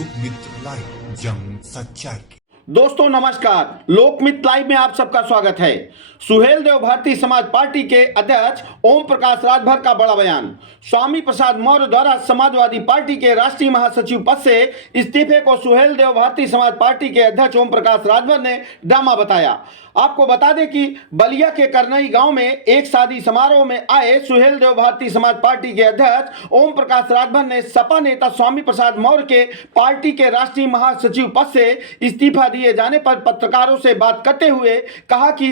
लोकमित्र live, जंग सच्चाई की। दोस्तों नमस्कार, लोकमित्र लाइव में आप सबका स्वागत है। सुहेल देव भारतीय समाज पार्टी के अध्यक्ष ओम प्रकाश राजभर का बड़ा बयान। स्वामी प्रसाद मौर्य द्वारा समाजवादी पार्टी के राष्ट्रीय महासचिव पद से इस्तीफे को सुहेल देव भारतीय समाज पार्टी के अध्यक्ष ओम प्रकाश राजभर ने ड्रामा बताया। आपको बता दें कि बलिया के करनई गांव में एक शादी समारोह में आए सुहेल देव भारतीय समाज पार्टी के अध्यक्ष ओम प्रकाश राजभर ने सपा नेता स्वामी प्रसाद मौर्य के पार्टी के राष्ट्रीय महासचिव पद से इस्तीफा दिए जाने पर पत्रकारों से बात करते हुए कहा कि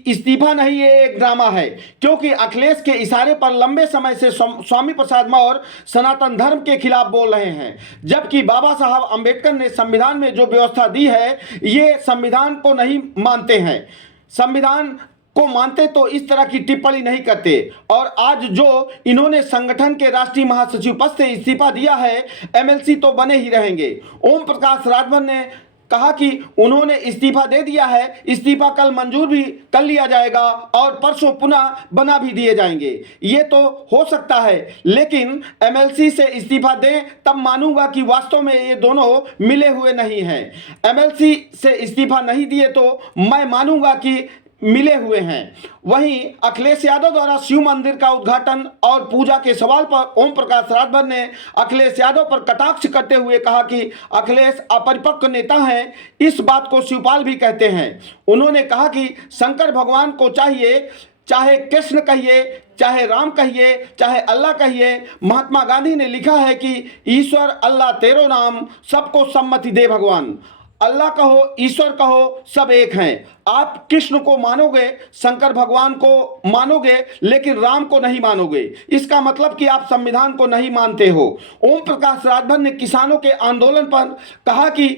इस्तीफा नहीं, ये एक ड्रामा है, क्योंकि अखिलेश के इशारे पर लंबे समय से स्वामी प्रसाद मौर्य सनातन धर्म के खिलाफ बोल रहे हैं, जबकि बाबा साहब अंबेडकर ने संविधान में जो व्यवस्था दी है ये संविधान को नहीं मानते हैं। संविधान को मानते तो इस तरह की टिप्पणी नहीं करते। और आज जो इन्होंने संगठन के राष्ट्रीय महासचिव पद से इस्तीफा दिया है, एमएलसी तो बने ही रहेंगे। ओम प्रकाश राजभर ने कहा कि उन्होंने इस्तीफा दे दिया है, इस्तीफा कल मंजूर भी कर लिया जाएगा और परसों पुनः बना भी दिए जाएंगे। ये तो हो सकता है, लेकिन एमएलसी से इस्तीफा दें तब मानूंगा कि वास्तव में ये दोनों मिले हुए नहीं हैं। एमएलसी से इस्तीफा नहीं दिए तो मैं मानूंगा कि मिले हुए हैं। वहीं अखिलेश यादव द्वारा शिव मंदिर का उद्घाटन और पूजा के सवाल पर ओम प्रकाश राजभर ने अखिलेश यादव पर कटाक्ष करते हुए कहा कि अखिलेश अपरिपक्व नेता हैं। इस बात को शिवपाल भी कहते हैं। उन्होंने कहा कि शंकर भगवान को चाहिए, चाहे कृष्ण कहिए, चाहे राम कहिए, चाहे अल्लाह कहिए। महात्मा गांधी ने लिखा है कि ईश्वर अल्लाह तेरो नाम, सबको सम्मति दे भगवान। अल्लाह कहो, ईश्वर कहो, सब एक हैं। आप कृष्ण को मानोगे, शंकर भगवान को मानोगे, लेकिन राम को नहीं मानोगे। इसका मतलब कि आप संविधान को नहीं मानते हो। ओम प्रकाश राजभर ने किसानों के आंदोलन पर कहा कि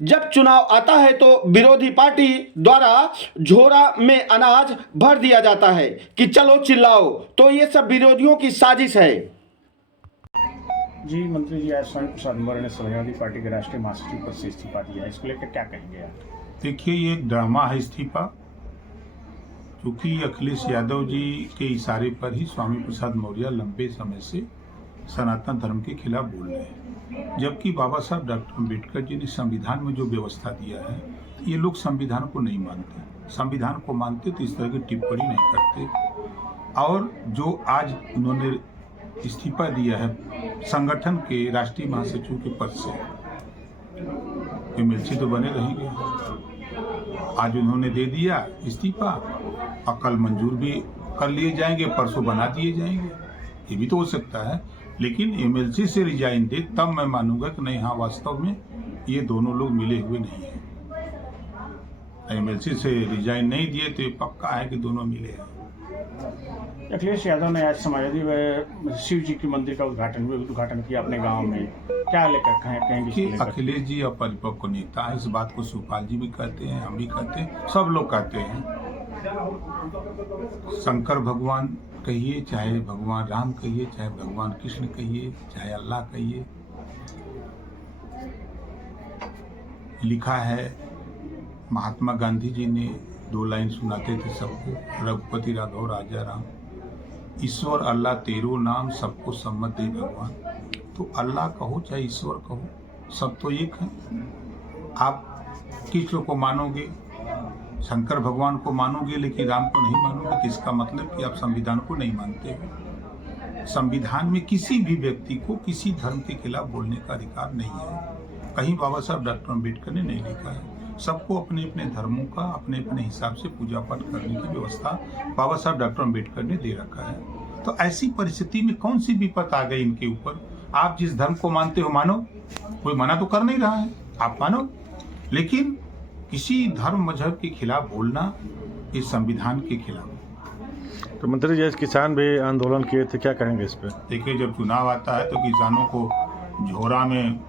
जब चुनाव आता है तो विरोधी पार्टी द्वारा झोरा में अनाज भर दिया जाता है कि चलो चिल्लाओ, तो ये सब विरोधियों की साजिश है। जी मंत्री जी, आज स्वामी प्रसाद मौर्य ने समाजवादी पार्टी के राष्ट्रीय महासचिव पद से इस्तीफा दिया है, इसको लेकर क्या कहेंगे आप? देखिए, ये एक ड्रामा है इस्तीफा, क्योंकि अखिलेश यादव जी के इशारे पर ही स्वामी प्रसाद मौर्य लंबे समय से सनातन धर्म के खिलाफ बोल रहे हैं, जबकि बाबा साहब डॉक्टर अम्बेडकर जी ने संविधान में जो व्यवस्था दिया है, ये लोग संविधान को नहीं मानते। संविधान को मानते तो इस तरह की टिप्पणी नहीं करते। और जो आज उन्होंने इस्तीफा दिया है संगठन के राष्ट्रीय महासचिव के पद से, एमएलसी तो बने रहेंगे। आज उन्होंने दे दिया इस्तीफा और कल मंजूर भी कर लिए जाएंगे, परसों बना दिए जाएंगे। ये भी तो हो सकता है, लेकिन एमएलसी से रिजाइन दे तब मैं मानूंगा कि नहीं, हाँ वास्तव में ये दोनों लोग मिले हुए नहीं हैं। एमएलसी से रिजाइन नहीं दिए तो ये पक्का है कि दोनों मिले हैं। अखिलेश यादव ने आज समाजवादी शिव जी के मंदिर का उद्घाटन किया अपने गांव में, क्या लेकर कहेंगे? कि अखिलेश जी अपरिपक्व नेता है, इस बात को शिवपाल जी भी कहते हैं, हम भी कहते हैं, सब लोग कहते हैं। शंकर भगवान कहिए, चाहे भगवान राम कहिए, चाहे भगवान कृष्ण कहिए, चाहे अल्लाह कहिए, लिखा है महात्मा गांधी जी ने 2 लाइन सुनाते थे सबको, रघुपति राघव राजा राम, ईश्वर अल्लाह तेरो नाम, सबको सम्मत दे भगवान। तो अल्लाह कहो चाहे ईश्वर कहो, सब तो एक है। आप कृष्ण को मानोगे, शंकर भगवान को मानोगे, लेकिन राम को नहीं मानोगे, तो इसका मतलब कि आप संविधान को नहीं मानते हो। संविधान में किसी भी व्यक्ति को किसी धर्म के खिलाफ बोलने का अधिकार नहीं है। कहीं बाबा साहब डॉक्टर अम्बेडकर ने नहीं लिखा है। सबको अपने अपने धर्मों का अपने अपने हिसाब से पूजा पाठ करने की व्यवस्था बाबा साहब डॉक्टर अम्बेडकर ने दे रखा है। तो ऐसी परिस्थिति में कौन सी विपत्ति आ गई इनके ऊपर? आप जिस धर्म को मानते हो मानो, कोई मना तो कर नहीं रहा है, आप मानो, लेकिन किसी धर्म मजहब के खिलाफ बोलना ये संविधान के खिलाफ। तो मंत्री जी, किसान भी आंदोलन किए थे, क्या कहेंगे इस पर? देखिए, जब चुनाव आता है तो किसानों को झोरा में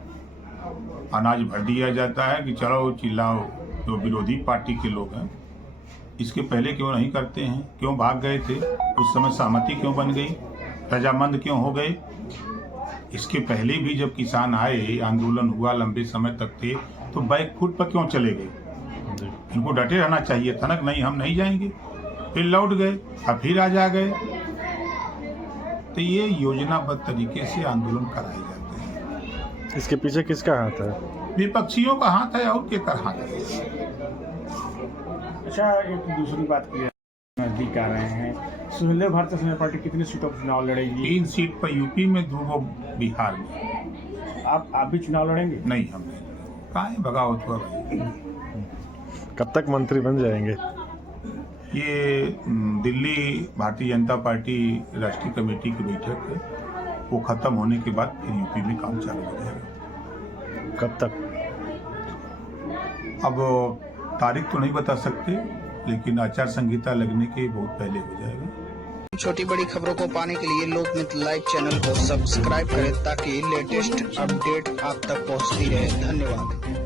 अनाज भर दिया जाता है कि चलो चिल्लाओ। जो विरोधी पार्टी के लोग हैं, इसके पहले क्यों नहीं करते हैं? क्यों भाग गए थे? उस समय सहमति क्यों बन गई? रजामंद क्यों हो गए? इसके पहले भी जब किसान आए, आंदोलन हुआ, लंबे समय तक थे, तो बैक फुट पर क्यों चले गए? इनको डटे रहना चाहिए था ना, नहीं हम नहीं जाएंगे। फिर लौट गए, अब फिर आज आ गए। तो ये योजनाबद्ध तरीके से आंदोलन कराए जाते हैं। इसके पीछे किसका हाथ है? विपक्षियों का हाथ है और केकर हाथ है। अच्छा, एक दूसरी बात की नजदीक आ रहे हैं, सुहेलदेव भारतीय समाज पार्टी कितनी सीटों पर चुनाव लड़ेगी? 3 सीट पर यूपी में, 2 बिहार में। आप भी चुनाव लड़ेंगे? नहीं, हम नहीं। कहाँ है बगावत हुआ भाई? कब तक मंत्री बन जाएंगे? ये दिल्ली भारतीय जनता पार्टी राष्ट्रीय कमेटी की बैठक है, वो खत्म होने के बाद फिर यूपी में काम चालू हो जाएगा। कब तक? अब तारीख तो नहीं बता सकते, लेकिन आचार संहिता लगने के बहुत पहले हो जाएगा। छोटी बड़ी खबरों को पाने के लिए लोकमित्र लाइव चैनल को सब्सक्राइब करें ताकि लेटेस्ट अपडेट आप तक पहुंचती रहे। धन्यवाद।